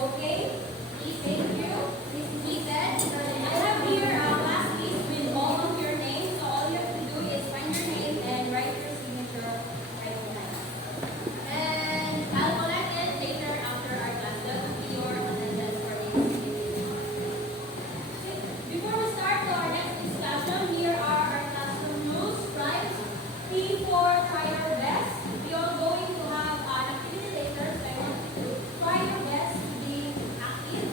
Okay? Thank you. BSEd. I have here a classmates with all of your names. So all you have to do is find your name and write your signature right behind. And I'll collect it later after our class. That will be your attendance for next week. Before we start to our next discussion, here are our classroom rules, right? P for try your best. We are going to have an activity later, so I want you to try your best to be active.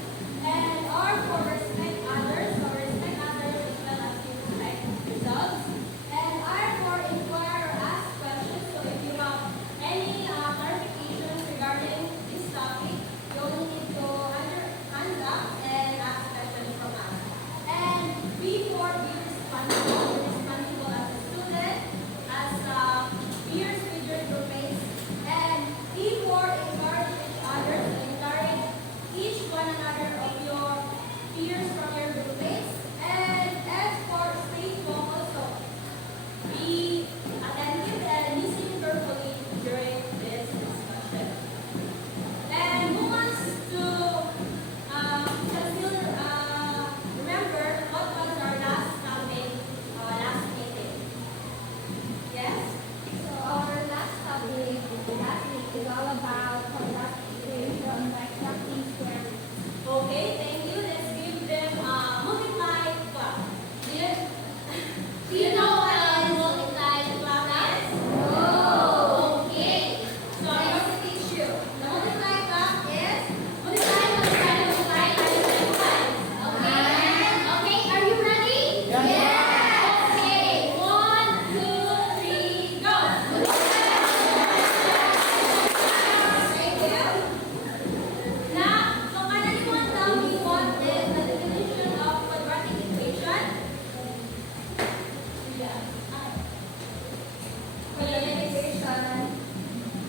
And R for respect others, so respect others as well as you respect yourselves. And R for inquire or ask questions, so if you have any clarifications regarding this topic, you only need to hand up and ask questions from us. And B for be responsible. Be responsible as a student, as peers with your groupmates. And E for encourage each other, so encourage each one another of your peers from your groupmates. And S for stay focused, so be attentive and listen carefully during this discussion. And who wants to still remember what was our last topic, last meeting? Yes? So our last topic last week is all about quadratic equation by extracting square roots. Okay, thank you. Let's give them multiply clap. Do you know what is multiply clap is? Okay. So I'm going to teach you. The multiply clap is multiply, multiply, multiply, multiply. Okay? Okay, are you ready? Yes. Okay, 1, 2, 3, go. Thank you. Now, so can anyone tell me what is the definition of quadratic equation? Quadratic equation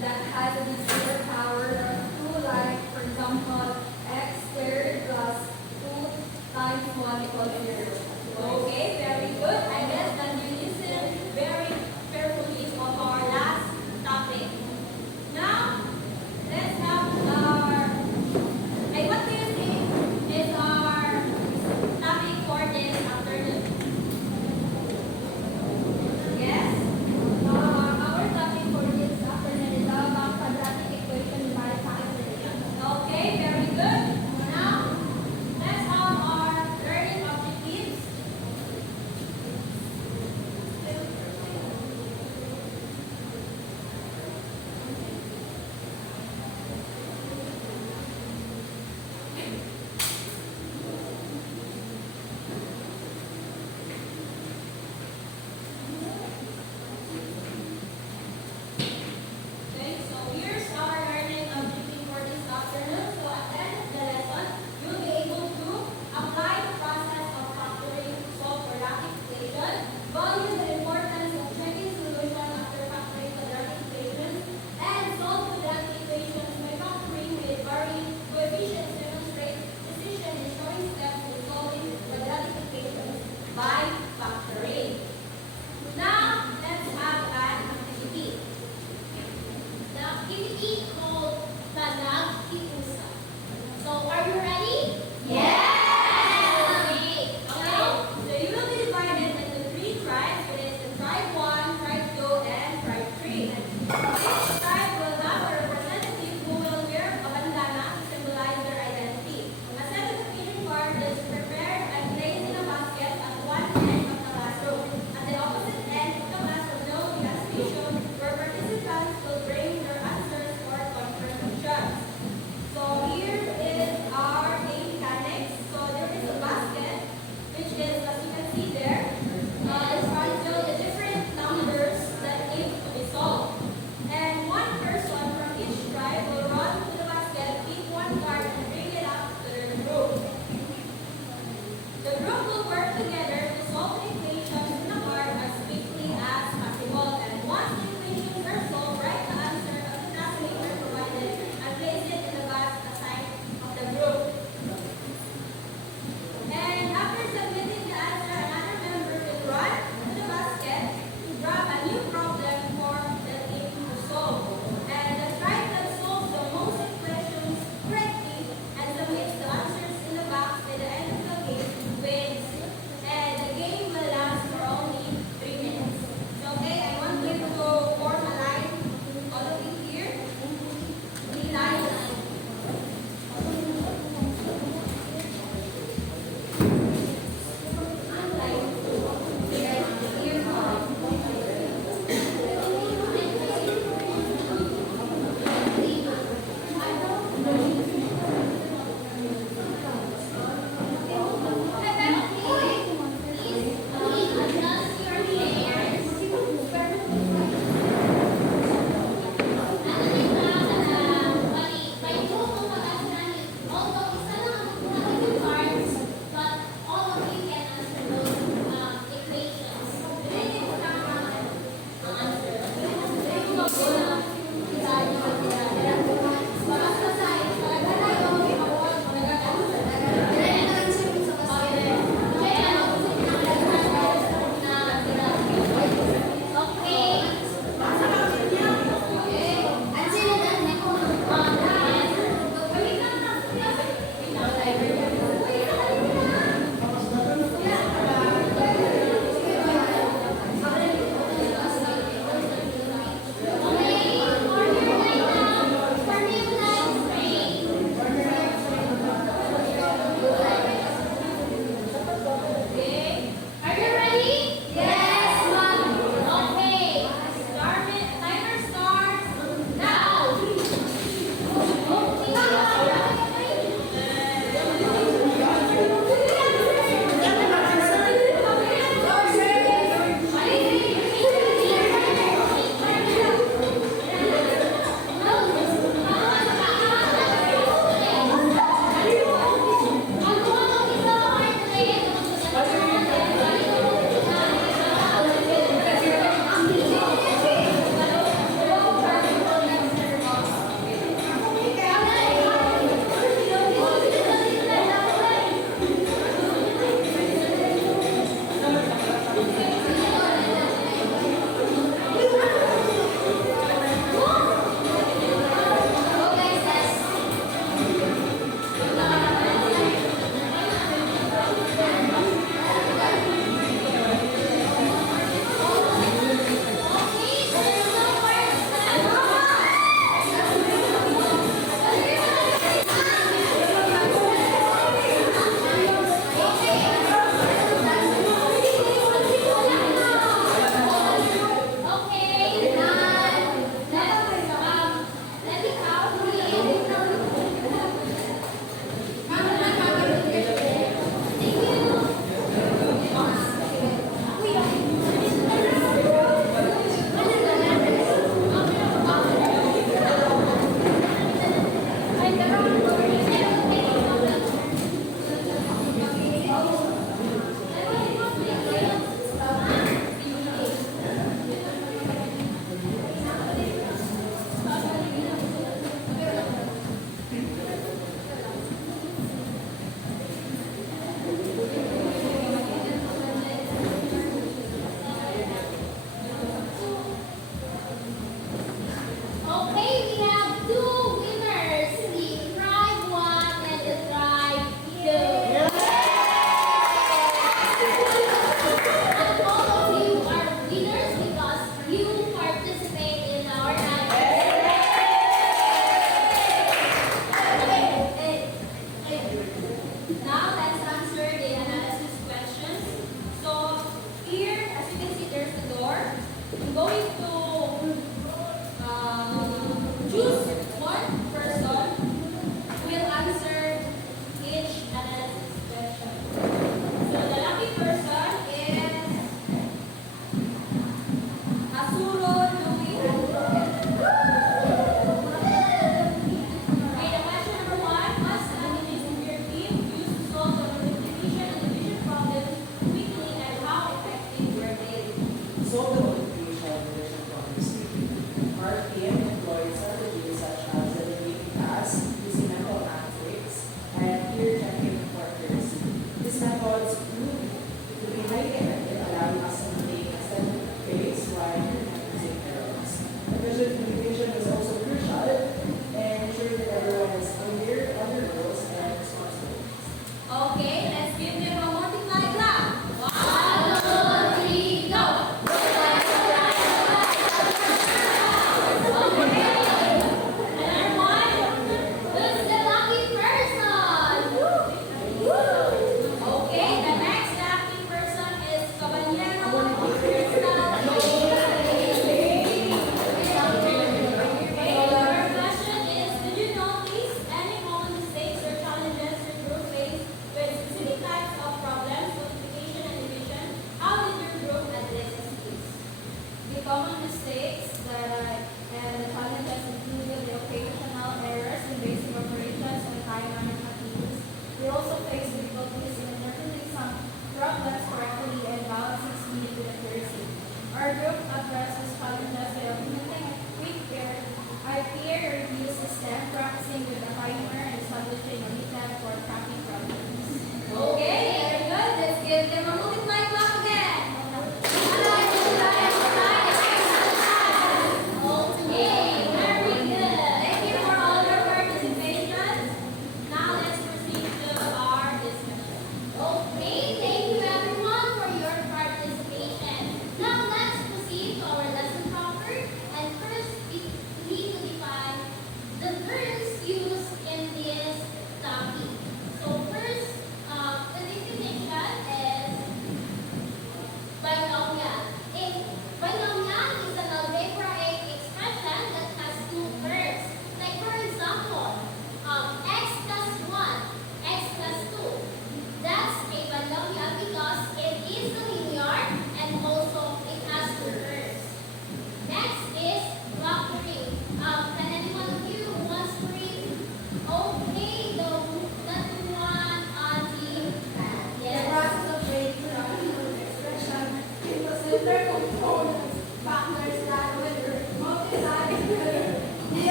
that has a zero power of 2, like for example x squared plus 2 times 1 equals 0. Okay, very good. I guess that you listened very carefully of our last topic. Now, let's have what do you think is our topic for this afternoon? Yes? Our topic for this afternoon is all about quadratic equation by factorization. Okay, very good. Now, let's have our learning objective.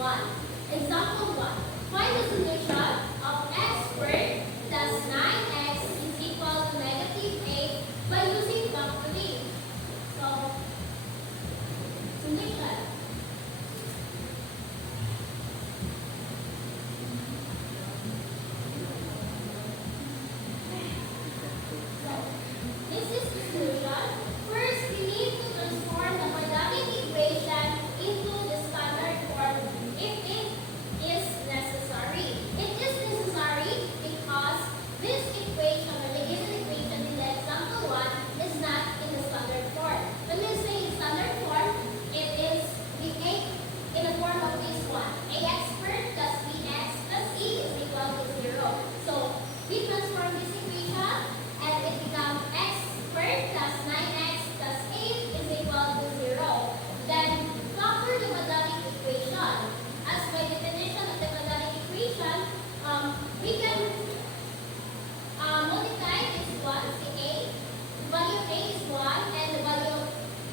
1. Example 1. Find the solution of x squared plus 9x is equal to negative 8 by using factoring. So, solution. So, this is the solution. First, we need to transform the quadratic equation into the standard form if it is necessary. It is necessary because this equation, or the given equation in the example 1, is not in the standard form. When we say in standard form, it is the 8 in the form of this one. Ax squared plus bx plus c is equal to 0. So, we transform this equation and it becomes x squared plus 9x plus 8 is equal to 0. Then, factor the quadratic equation. As by definition of the quadratic equation, we can multiply this one, c8. The value of a is 1 and the value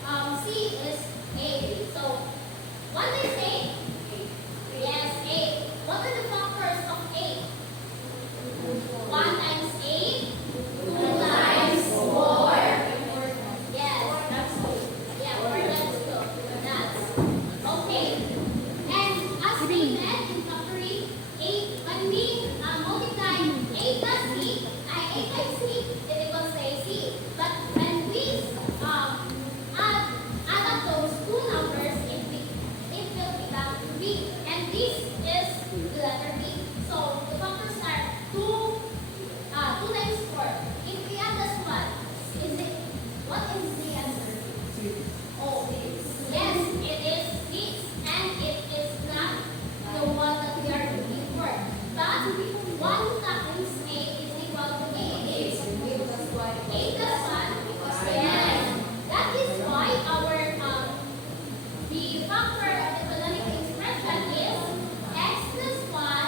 of c is 8. So, 1 times 8? Yes, 8. What are the factors of 8? 1 times 8? 2 times 4? Yes, that's good. Yeah, 4 times 2. That's okay. And as stated in factory, 8, when we multiply 8 plus c, 8 times c, it equals c. But when we add up those two numbers, it will become b. And this is the letter b. So the factors are 2 times 4. If we add this one, what is the answer? Oh, yes, it is 6, and it is not the one that we are looking for. But 1 times 8 is equal to 8. 8 plus 1? Yes. That is why our the factor of the quadratic expression is x plus 1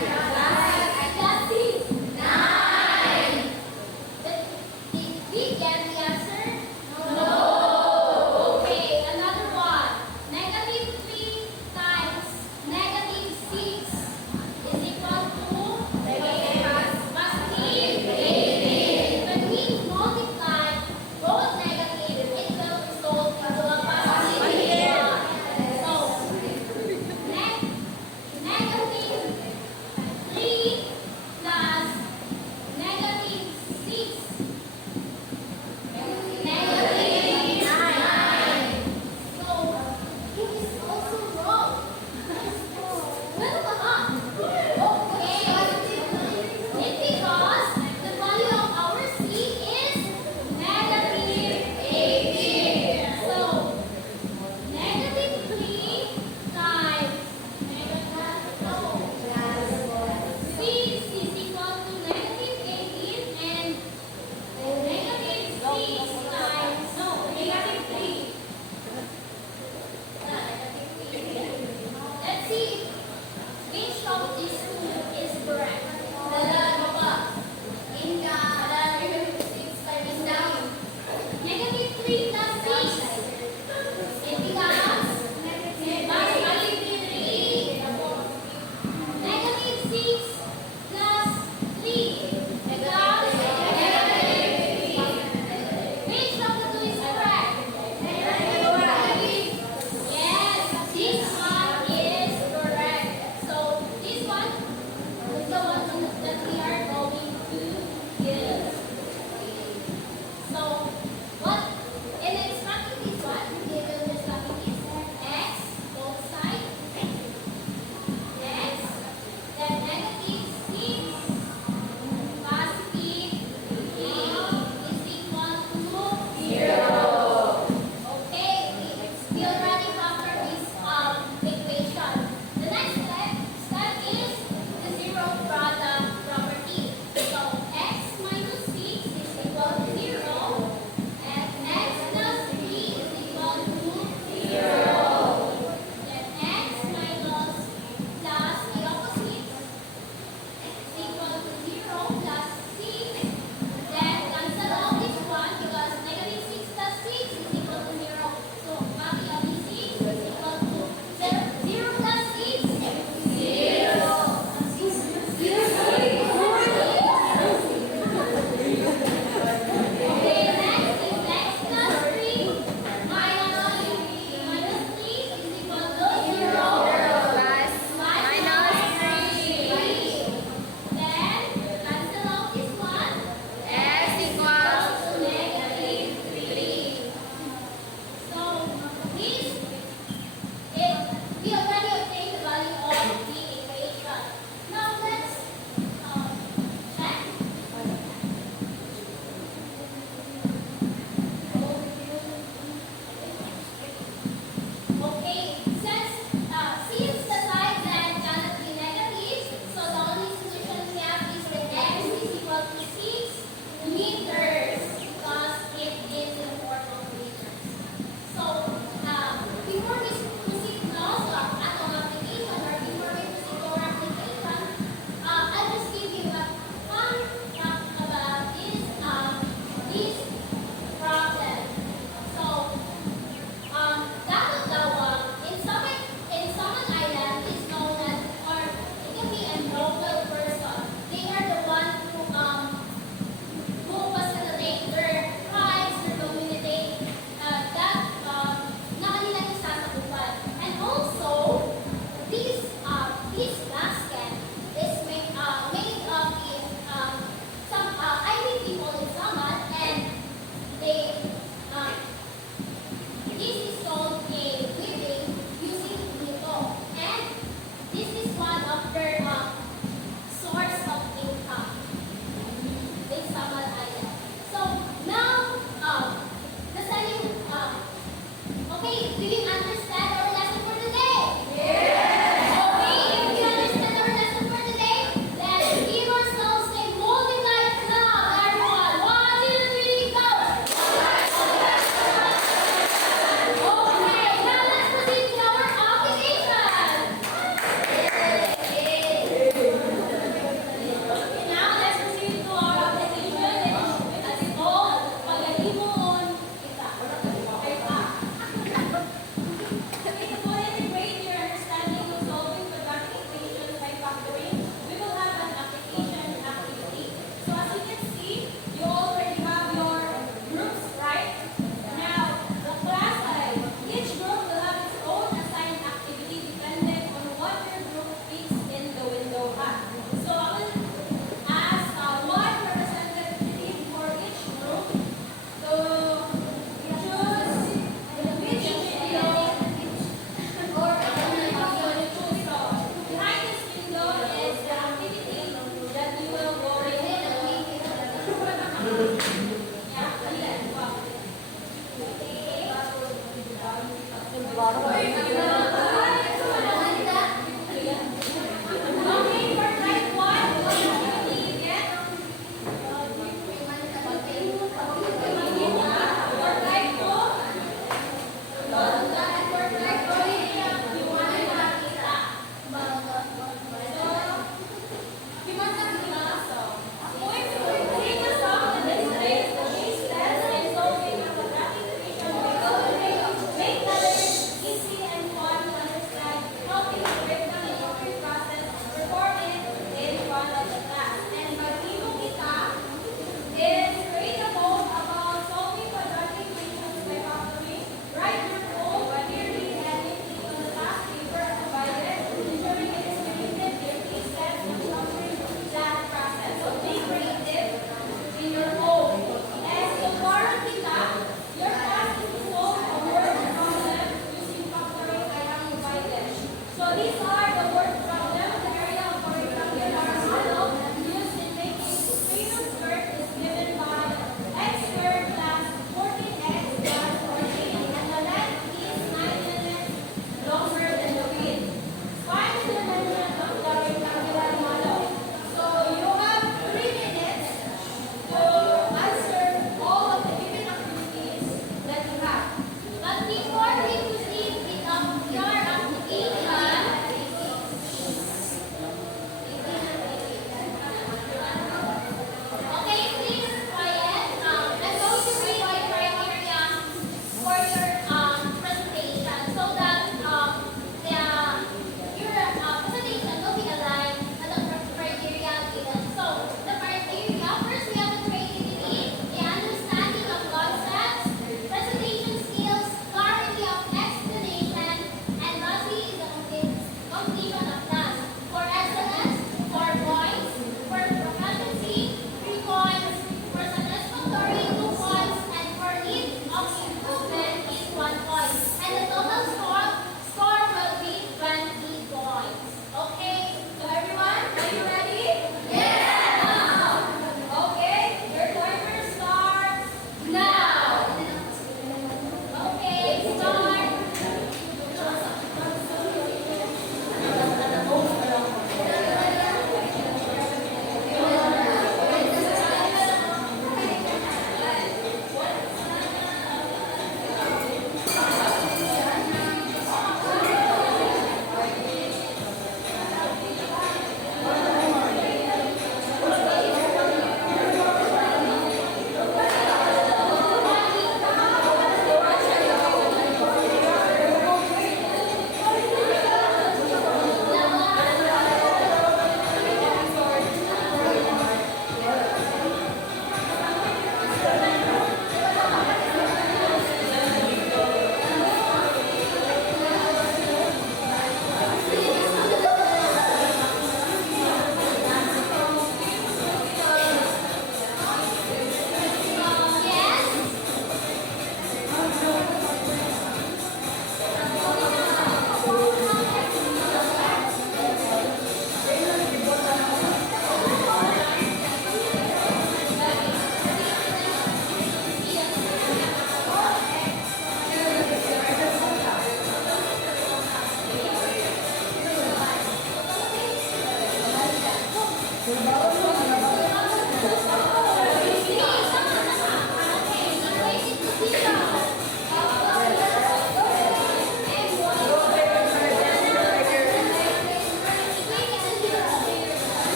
Class 6. 9. Did we get the answer? No. Okay, another one. Negative 3 times negative 6 is equal to positive 18. When we multiply both negative, it will result into a positive 1. So, negative 3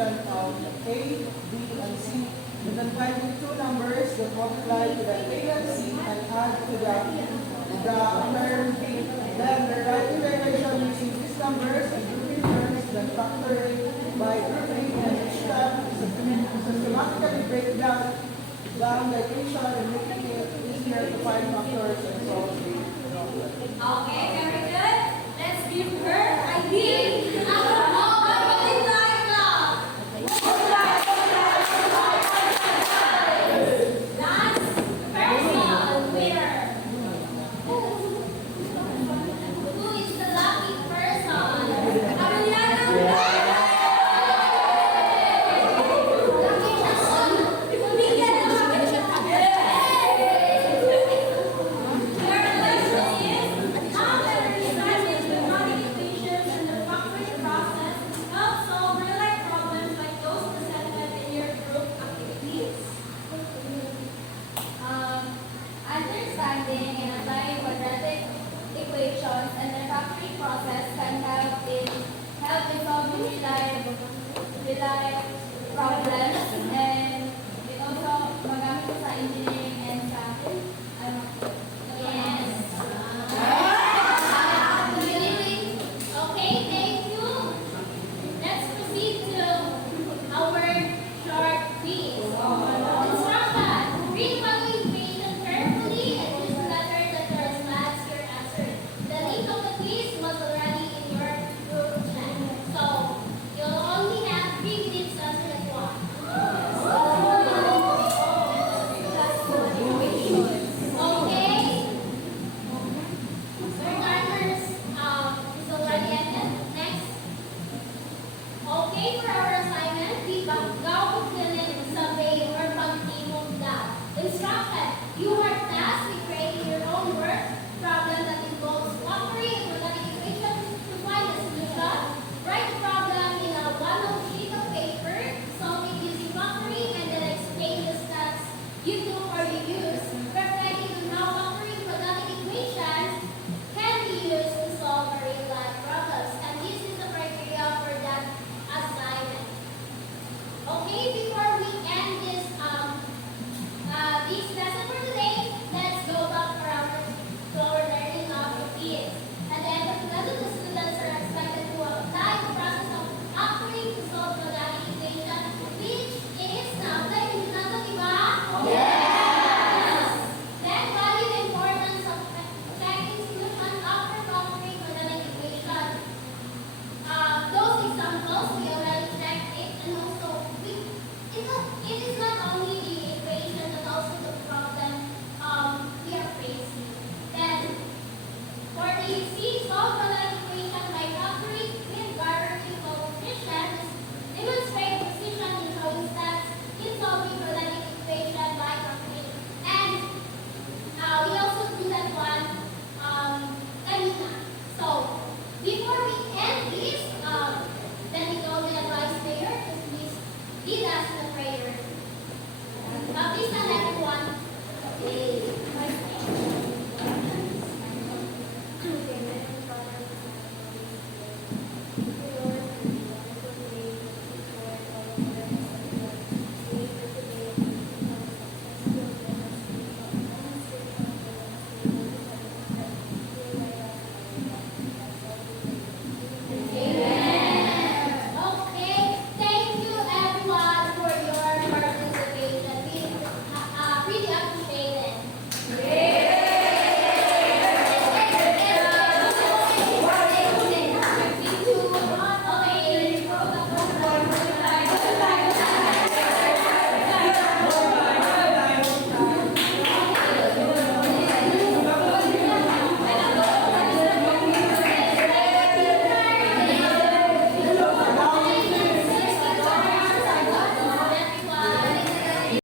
equation of A, B, and C, and then finding two numbers that multiply to the A and C and add to the term B. Then the writing the equation using these numbers and grouping terms, then factoring by grouping, and each step systematically break down the equation and making it easier to find factors and solve the problem. Okay, very good. Let's give her ID. Last person winner. Who is the lucky person? Aureliana. Understanding and applying quadratic equations and the factoring process can help in solving real life problems, and it also magamit ko sa engineering and sa Yes. Okay, thank you. Let's proceed to our short quiz. Instruction. Read following equation carefully and use the letter that corresponds to your answer. The link of the quiz was already in your group chat. So, you'll only have 3 minutes to answer that one. Okay? Your timers is already ended. Next. Okay, for our assignment, we gaw pagkilit sa bay or pagtimog daw. Instruction, you are